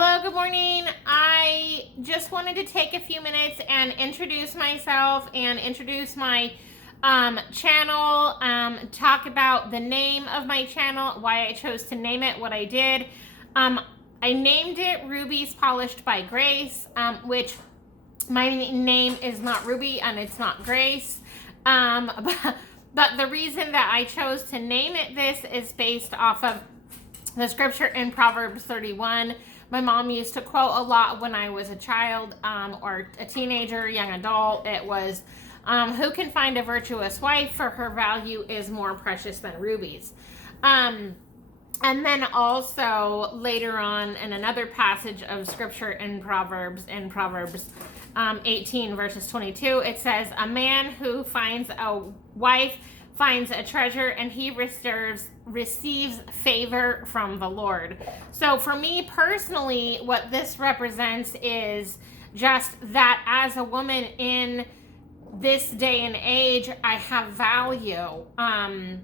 Hello, good morning. I just wanted to take a few minutes and introduce myself and introduce my channel, talk about the name of my channel, why I chose to name it what I did. I named it Rubies Polished by Grace, which my name is not Ruby and it's not Grace. But the reason that I chose to name it this is based off of the scripture in Proverbs 31. My mom used to quote a lot when I was a child or a teenager, young adult. It was, who can find a virtuous wife, for her value is more precious than rubies. And then also later on in another passage of scripture in Proverbs 18 verses 22, it says, a man who finds a wife finds a treasure, and he receives favor from the Lord. So for me personally, what this represents is just that as a woman in this day and age, I have value. And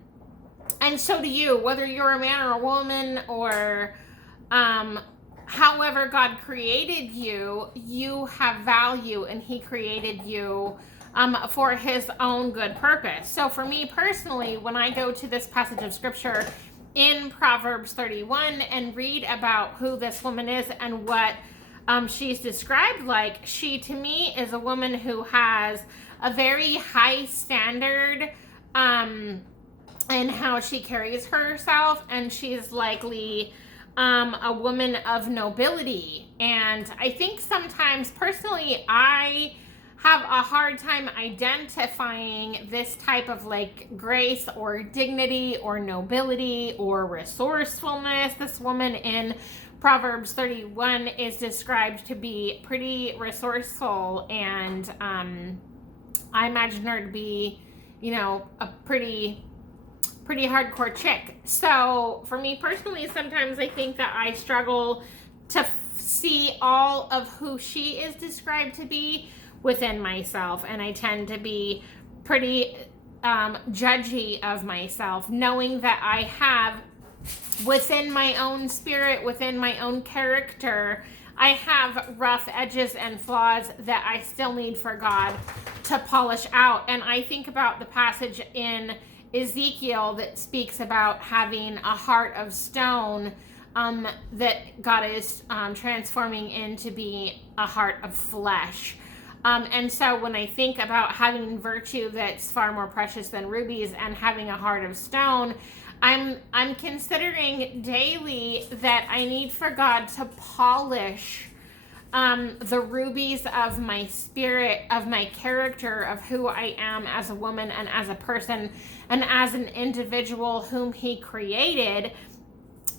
so do you, whether you're a man or a woman or however God created you, you have value, and he created you for his own good purpose. So for me personally, when I go to this passage of scripture in Proverbs 31 and read about who this woman is and what she's described like, she to me is a woman who has a very high standard in how she carries herself, and she's likely a woman of nobility. And I think sometimes personally I have a hard time identifying this type of like grace or dignity or nobility or resourcefulness. This woman in Proverbs 31 is described to be pretty resourceful, and I imagine her to be, a pretty hardcore chick. So for me personally, sometimes I think that I struggle to see all of who she is described to be within myself, and I tend to be pretty judgy of myself, knowing that I have within my own spirit, within my own character, I have rough edges and flaws that I still need for God to polish out. And I think about the passage in Ezekiel that speaks about having a heart of stone that God is transforming into be a heart of flesh. And so when I think about having virtue that's far more precious than rubies and having a heart of stone, I'm considering daily that I need for God to polish the rubies of my spirit, of my character, of who I am as a woman and as a person and as an individual whom he created.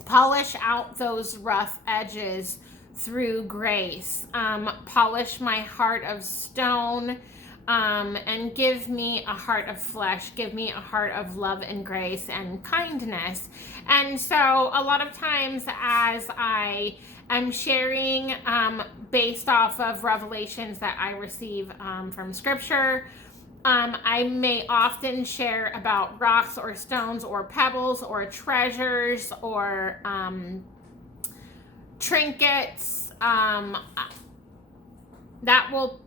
Polish out those rough edges through grace. Polish my heart of stone, and give me a heart of flesh. Give me a heart of love and grace and kindness. And so a lot of times as I am sharing based off of revelations that I receive from scripture, I may often share about rocks or stones or pebbles or treasures or trinkets. That will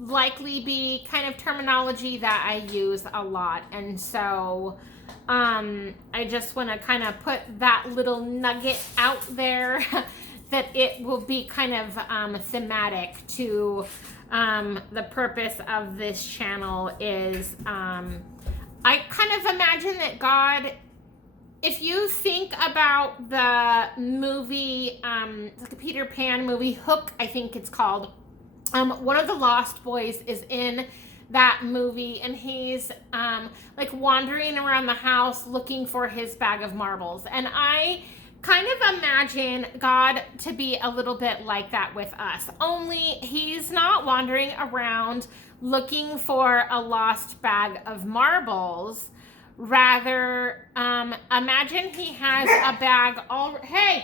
likely be kind of terminology that I use a lot. And so I just want to kind of put that little nugget out there that it will be kind of thematic to the purpose of this channel is I kind of imagine that God, if you think about the movie, like a Peter Pan movie, Hook, I think it's called, one of the Lost Boys is in that movie, and he's like wandering around the house looking for his bag of marbles. And I kind of imagine God to be a little bit like that with us, only he's not wandering around looking for a lost bag of marbles. Rather, imagine he has a bag already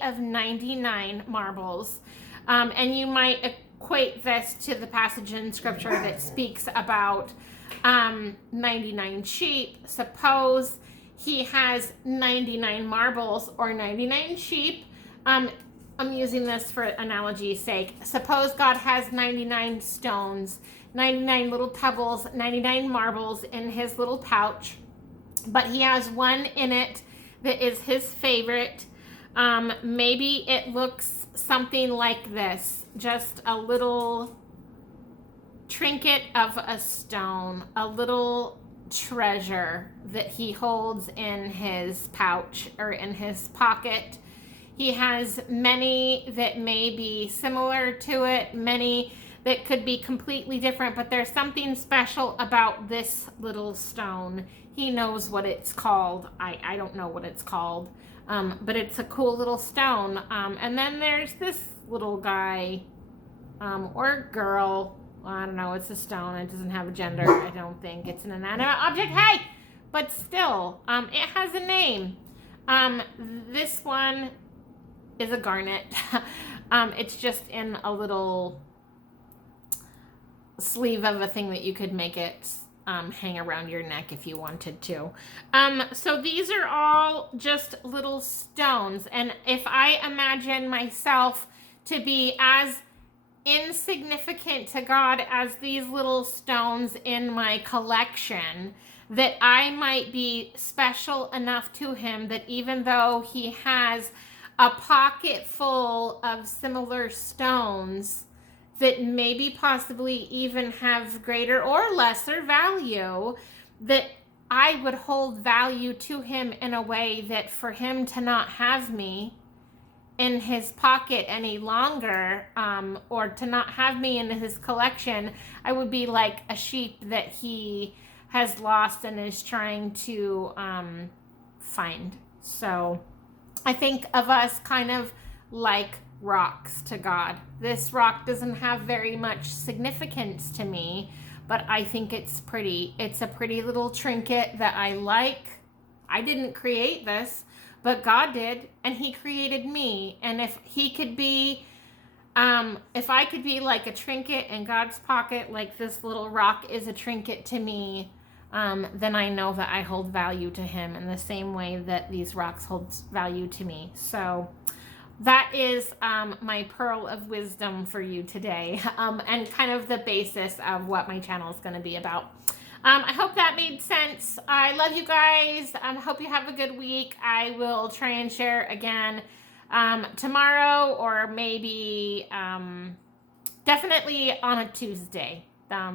of 99 marbles. And you might equate this to the passage in scripture that speaks about 99 sheep. Suppose he has 99 marbles or 99 sheep. Um, I'm using this for analogy's sake. Suppose God has 99 stones, 99 little pebbles, 99 marbles in his little pouch, but he has one in it that is his favorite. Maybe it looks something like this, just a little trinket of a stone, a little treasure that he holds in his pouch or in his pocket. He has many that may be similar to it, many that could be completely different, but there's something special about this little stone. He knows what it's called. I don't know what it's called, but it's a cool little stone. And then there's this little guy or girl. I don't know, it's a stone. It doesn't have a gender, I don't think. It's an inanimate object. Hey! But still, it has a name. This one is a garnet. It's just in a little sleeve of a thing that you could make it hang around your neck if you wanted to. So these are all just little stones. And if I imagine myself to be as insignificant to God as these little stones in my collection, that I might be special enough to him that even though he has a pocket full of similar stones that maybe possibly even have greater or lesser value, that I would hold value to him in a way that for him to not have me in his pocket any longer, or to not have me in his collection, I would be like a sheep that he has lost and is trying to find. So I think of us kind of like rocks to God. This rock doesn't have very much significance to me, but I think it's pretty. It's a pretty little trinket that I like. I didn't create this, but God did, and he created me. And if he could be, if I could be like a trinket in God's pocket, like this little rock is a trinket to me, then I know that I hold value to him in the same way that these rocks hold value to me. So that is my pearl of wisdom for you today, and kind of the basis of what my channel is going to be about. I hope that made sense. I love you guys. I hope you have a good week. I will try and share again tomorrow, or maybe definitely on a Tuesday.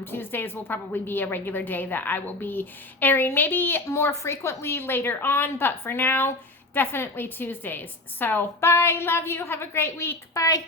Tuesdays will probably be a regular day that I will be airing, maybe more frequently later on, but for now, definitely Tuesdays. So bye, love you, have a great week, bye.